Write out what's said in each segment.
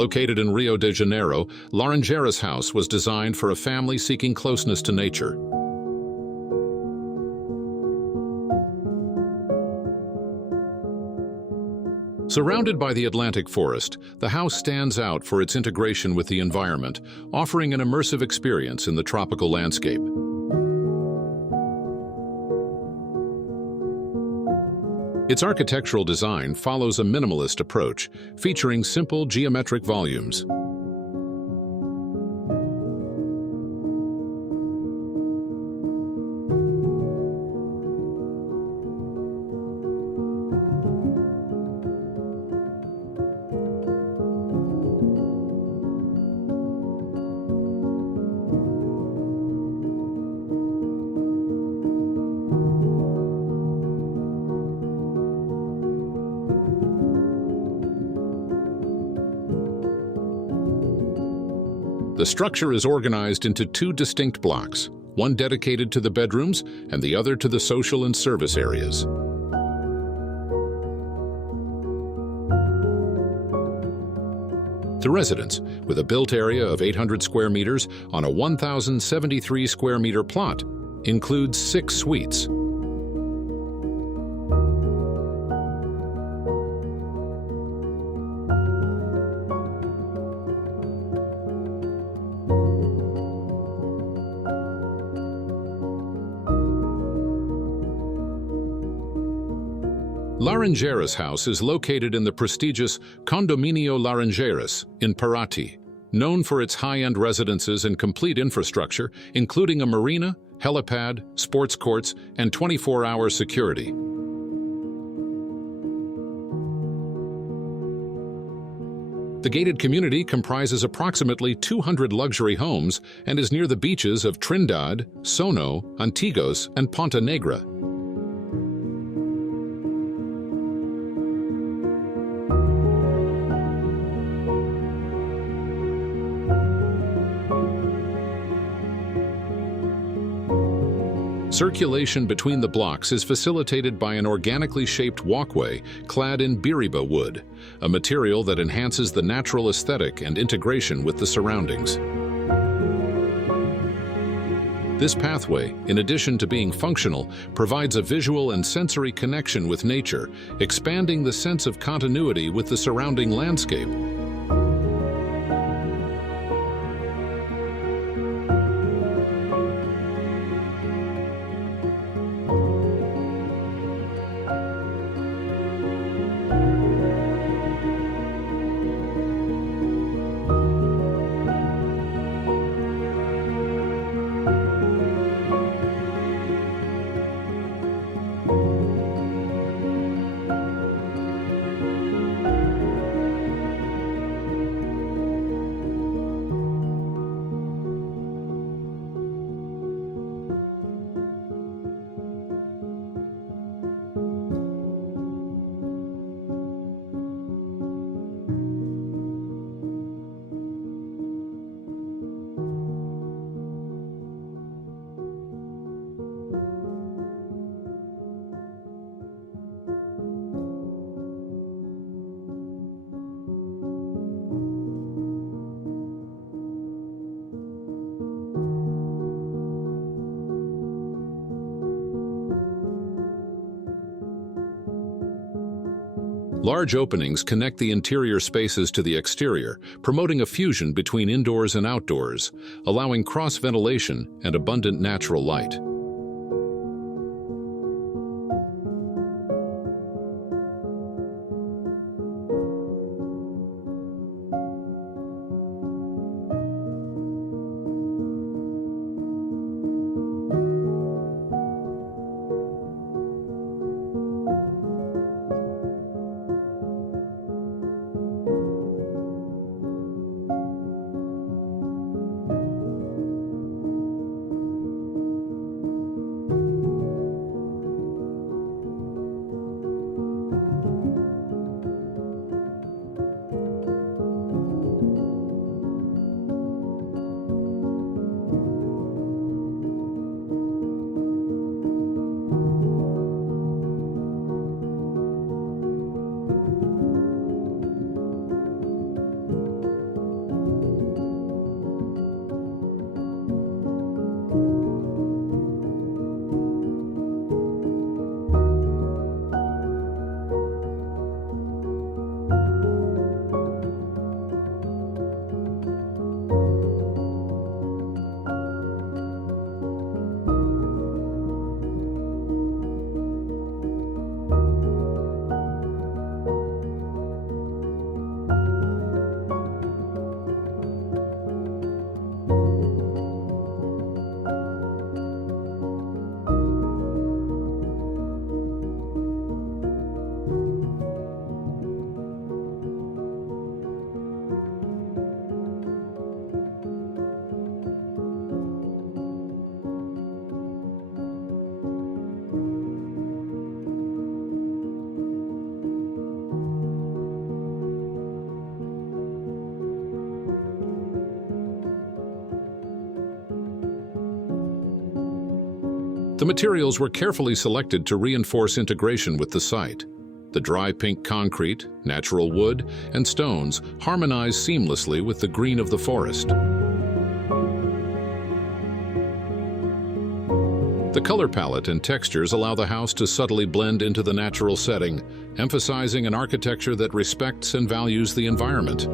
Located in Rio de Janeiro, Laranjeiras House was designed for a family seeking closeness to nature. Surrounded by the Atlantic forest, the house stands out for its integration with the environment, offering an immersive experience in the tropical landscape. Its architectural design follows a minimalist approach, featuring simple geometric volumes. The structure is organized into two distinct blocks, one dedicated to the bedrooms and the other to the social and service areas. The residence, with a built area of 800 square meters on a 1,073 square meter plot, includes 6 suites. Laranjeiras House is located in the prestigious Condominio Laranjeiras in Paraty, known for its high-end residences and complete infrastructure, including a marina, helipad, sports courts, and 24-hour security. The gated community comprises approximately 200 luxury homes and is near the beaches of Trindade, Sono, Antigos, and Ponta Negra. Circulation between the blocks is facilitated by an organically shaped walkway clad in biriba wood, a material that enhances the natural aesthetic and integration with the surroundings. This pathway, in addition to being functional, provides a visual and sensory connection with nature, expanding the sense of continuity with the surrounding landscape. Large openings connect the interior spaces to the exterior, promoting a fusion between indoors and outdoors, allowing cross-ventilation and abundant natural light. The materials were carefully selected to reinforce integration with the site. The dry pink concrete, natural wood, and stones harmonize seamlessly with the green of the forest. The color palette and textures allow the house to subtly blend into the natural setting, emphasizing an architecture that respects and values the environment.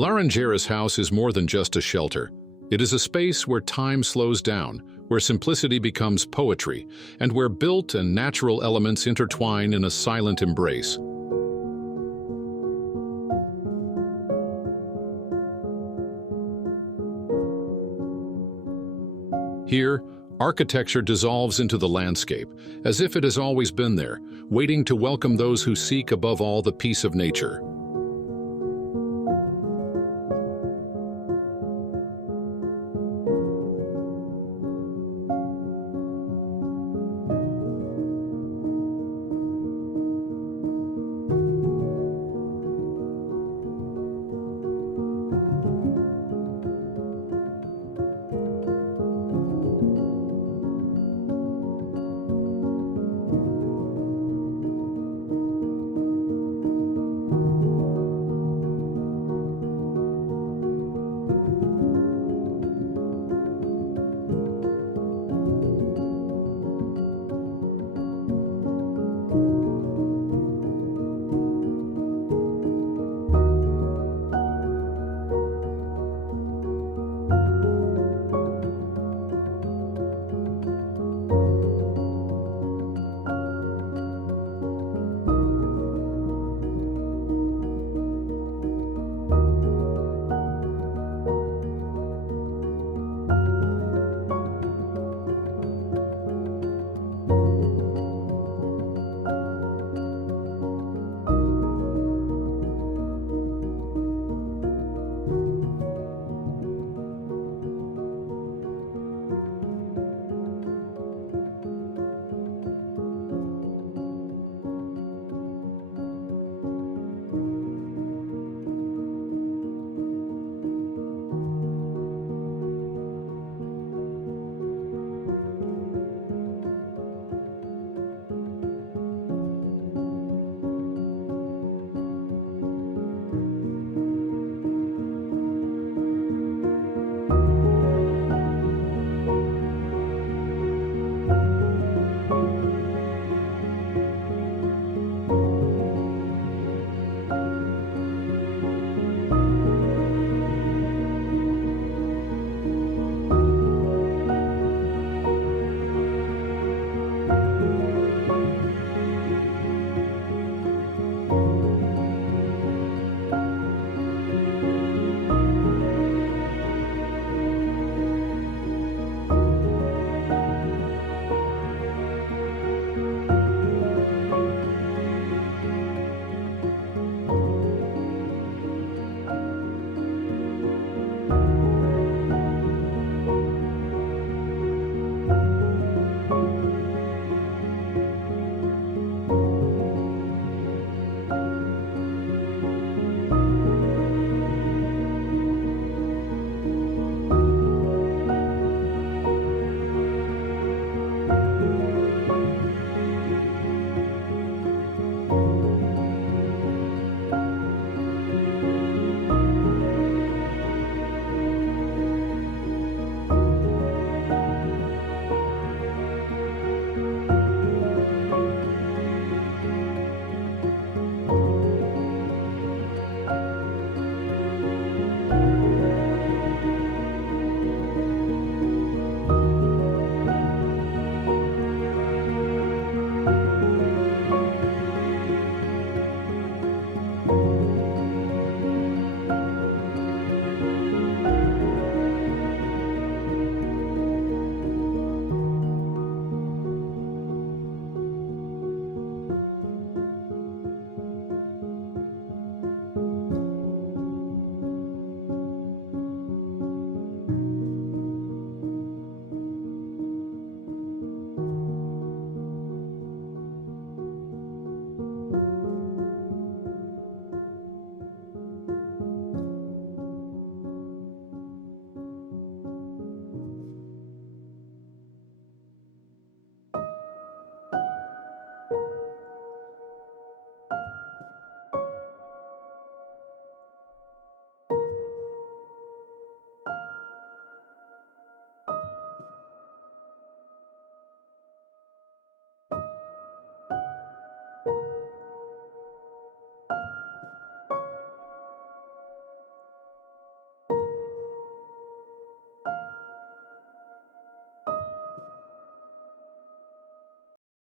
Laranjeiras House is more than just a shelter. It is a space where time slows down, where simplicity becomes poetry, and where built and natural elements intertwine in a silent embrace. Here, architecture dissolves into the landscape, as if it has always been there, waiting to welcome those who seek above all the peace of nature.